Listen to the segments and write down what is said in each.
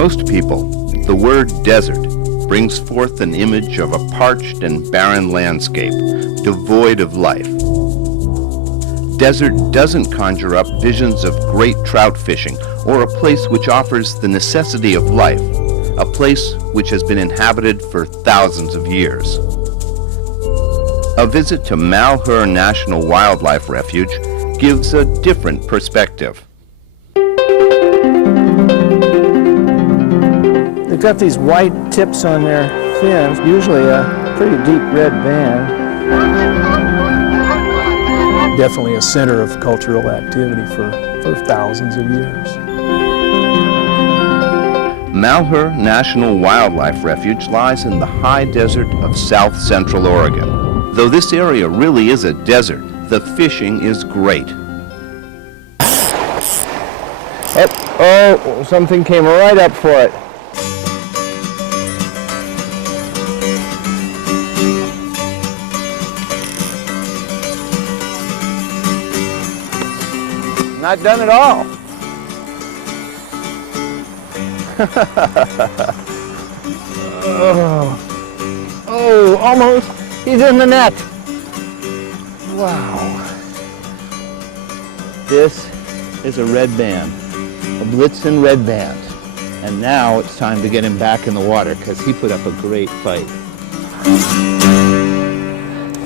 most people, the word desert brings forth an image of a parched and barren landscape, devoid of life. Desert doesn't conjure up visions of great trout fishing or a place which offers the necessity of life, a place which has been inhabited for thousands of years. A visit to Malheur National Wildlife Refuge gives a different perspective. They've got these white tips on their fins, usually a pretty deep red band. Definitely a center of cultural activity for thousands of years. Malheur National Wildlife Refuge lies in the high desert of south central Oregon. Though this area really is a desert, the fishing is great. Oh, something came right up for it. Not done at all. Oh, almost. He's in the net. Wow. This is a red band, a Blitzen red band. And now it's time to get him back in the water because he put up a great fight.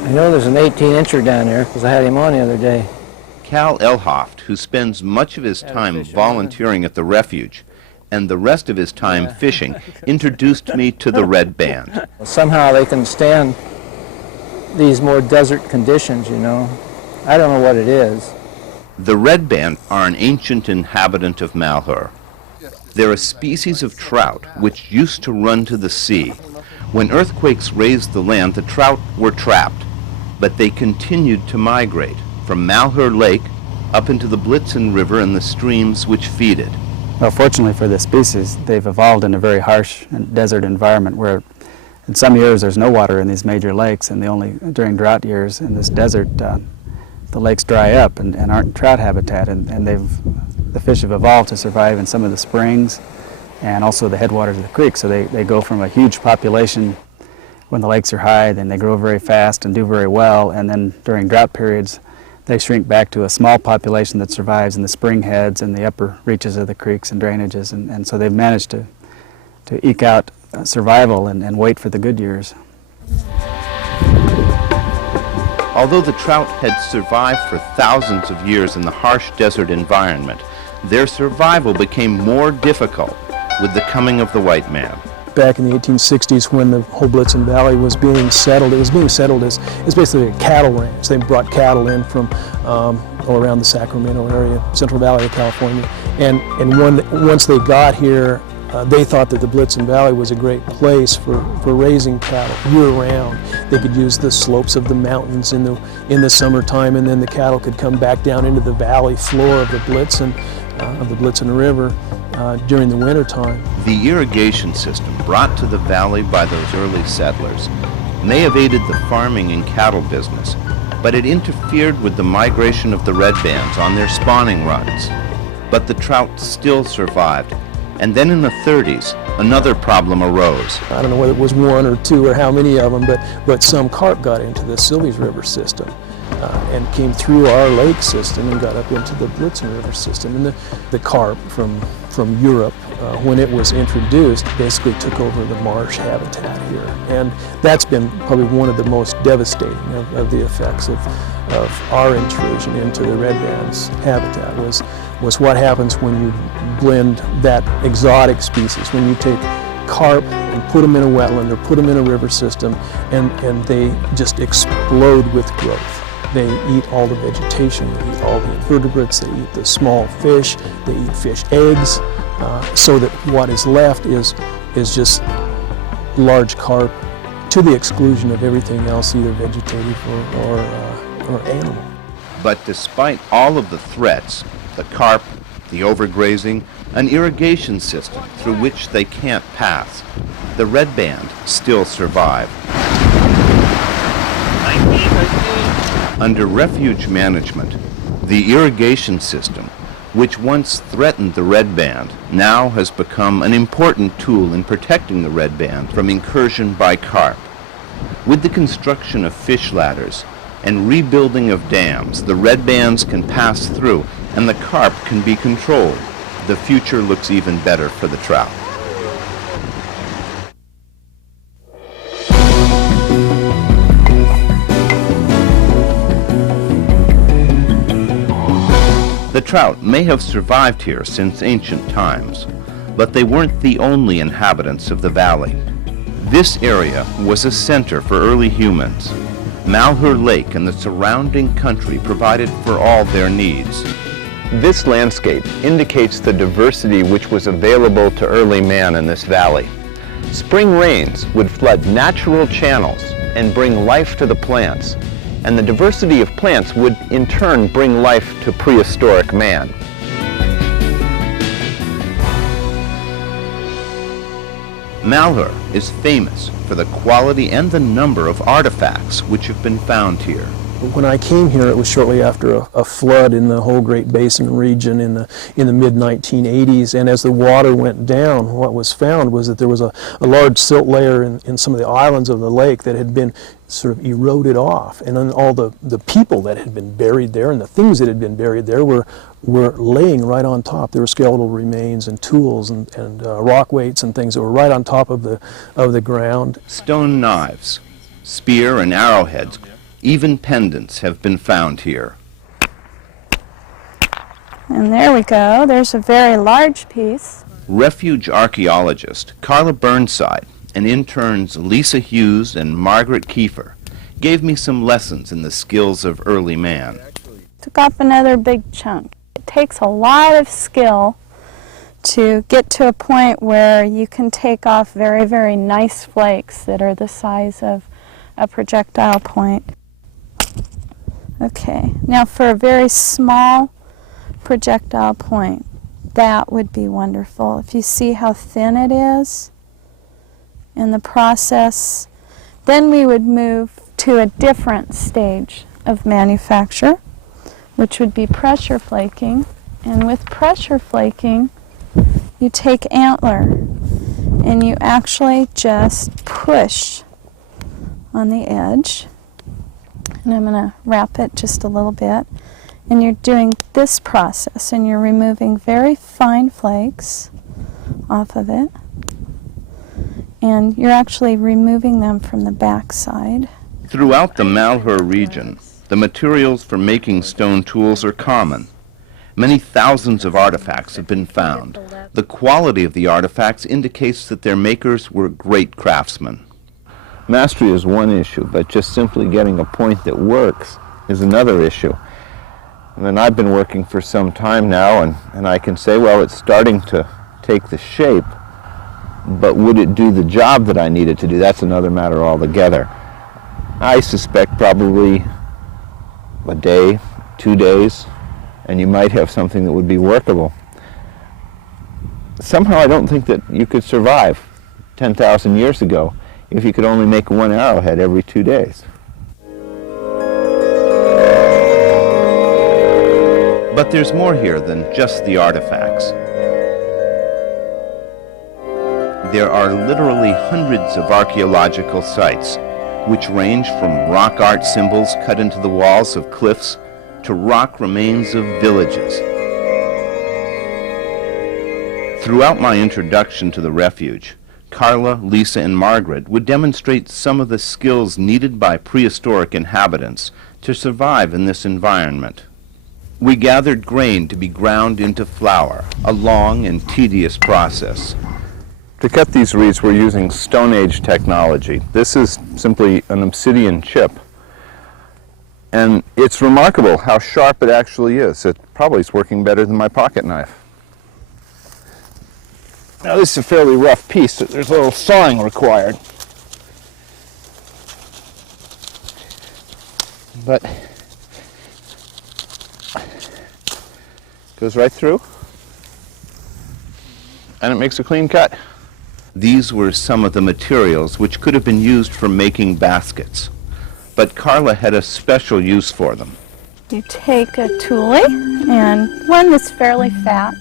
I know there's an 18-incher down there because I had him on the other day. Cal Elhoft, who spends much of his time volunteering at the refuge and the rest of his time fishing, introduced me to the red band. Somehow they can stand these more desert conditions, you know. I don't know what it is. The red band are an ancient inhabitant of Malheur. They're a species of trout which used to run to the sea. When earthquakes raised the land, the trout were trapped, but they continued to migrate from Malheur Lake up into the Blitzen River and the streams which feed it. Well, fortunately for this species, they've evolved in a very harsh desert environment where in some years there's no water in these major lakes, and during drought years in this desert, the lakes dry up and aren't trout habitat, and the fish have evolved to survive in some of the springs and also the headwaters of the creek. So they go from a huge population when the lakes are high, then they grow very fast and do very well, and then during drought periods they shrink back to a small population that survives in the spring heads and the upper reaches of the creeks and drainages, and so they've managed to eke out survival and wait for the good years. Although the trout had survived for thousands of years in the harsh desert environment, their survival became more difficult with the coming of the white man. Back in the 1860s, when the whole Blitzen Valley was being settled, it was being settled as basically a cattle ranch. They brought cattle in from all around the Sacramento area, Central Valley of California, and once they got here, they thought that the Blitzen Valley was a great place for raising cattle year-round. They could use the slopes of the mountains in the summertime, and then the cattle could come back down into the valley floor of the Blitzen River during the wintertime. The irrigation system brought to the valley by those early settlers may have aided the farming and cattle business, but it interfered with the migration of the red bands on their spawning runs. But the trout still survived. And then in the 30s, another problem arose. I don't know whether it was one or two or how many of them, but some carp got into the Silvies River system and came through our lake system and got up into the Blitzen River system. And the carp from Europe, when it was introduced, basically took over the marsh habitat here. And that's been probably one of the most devastating of the effects of our intrusion into the red band's habitat was what happens when you blend that exotic species, when you take carp and put them in a wetland or put them in a river system, and they just explode with growth. They eat all the vegetation, they eat all the invertebrates, they eat the small fish, they eat fish eggs, so that what is left is just large carp to the exclusion of everything else, either vegetative or animal. But despite all of the threats, the carp, the overgrazing, an irrigation system through which they can't pass, the red band still survive. Under refuge management, the irrigation system, which once threatened the red band, now has become an important tool in protecting the red band from incursion by carp. With the construction of fish ladders and rebuilding of dams, the red bands can pass through and the carp can be controlled. The future looks even better for the trout. The trout may have survived here since ancient times, but they weren't the only inhabitants of the valley. This area was a center for early humans. Malheur Lake and the surrounding country provided for all their needs. This landscape indicates the diversity which was available to early man in this valley. Spring rains would flood natural channels and bring life to the plants, and the diversity of plants would in turn bring life to prehistoric man. Malheur is famous for the quality and the number of artifacts which have been found here. When I came here, it was shortly after a flood in the whole Great Basin region in the mid-1980s, and as the water went down, what was found was that there was a large silt layer in some of the islands of the lake that had been sort of eroded off, and then all the people that had been buried there and the things that had been buried there were laying right on top. There were skeletal remains and tools and rock weights and things that were right on top of the ground. Stone knives, spear and arrowheads, even pendants have been found here. And there we go. There's a very large piece. Refuge archaeologist Carla Burnside and interns Lisa Hughes and Margaret Kiefer gave me some lessons in the skills of early man. Took off another big chunk. It takes a lot of skill to get to a point where you can take off very, very nice flakes that are the size of a projectile point. Okay, now for a very small projectile point, that would be wonderful. If you see how thin it is in the process, then we would move to a different stage of manufacture, which would be pressure flaking. And with pressure flaking, you take antler and you actually just push on the edge. And I'm going to wrap it just a little bit. And you're doing this process, and you're removing very fine flakes off of it. And you're actually removing them from the back side. Throughout the Malheur region, the materials for making stone tools are common. Many thousands of artifacts have been found. The quality of the artifacts indicates that their makers were great craftsmen. Mastery is one issue, but just simply getting a point that works is another issue. And then I've been working for some time now, and I can say, well, it's starting to take the shape, but would it do the job that I needed to do? That's another matter altogether. I suspect probably a day, 2 days, and you might have something that would be workable. Somehow I don't think that you could survive 10,000 years ago if you could only make one arrowhead every 2 days. But there's more here than just the artifacts. There are literally hundreds of archaeological sites, which range from rock art symbols cut into the walls of cliffs to rock remains of villages. Throughout my introduction to the refuge, Carla, Lisa, and Margaret would demonstrate some of the skills needed by prehistoric inhabitants to survive in this environment. We gathered grain to be ground into flour, a long and tedious process. To cut these reeds, we're using Stone Age technology. This is simply an obsidian chip. And it's remarkable how sharp it actually is. It probably is working better than my pocket knife. Now this is a fairly rough piece, so there's a little sawing required. But goes right through, and it makes a clean cut. These were some of the materials which could have been used for making baskets, but Carla had a special use for them. You take a tule and one that's fairly fat,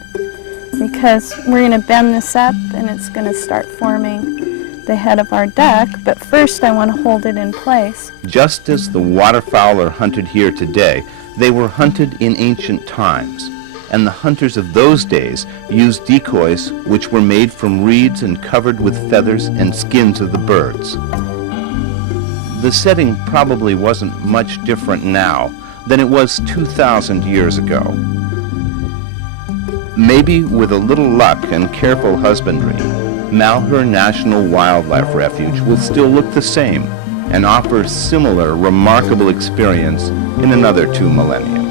because we're going to bend this up and it's going to start forming the head of our duck, but first I want to hold it in place. Just as the waterfowl are hunted here today, they were hunted in ancient times, and the hunters of those days used decoys which were made from reeds and covered with feathers and skins of the birds. The setting probably wasn't much different now than it was 2,000 years ago. Maybe with a little luck and careful husbandry, Malheur National Wildlife Refuge will still look the same and offer similar remarkable experience in another 2 millennia.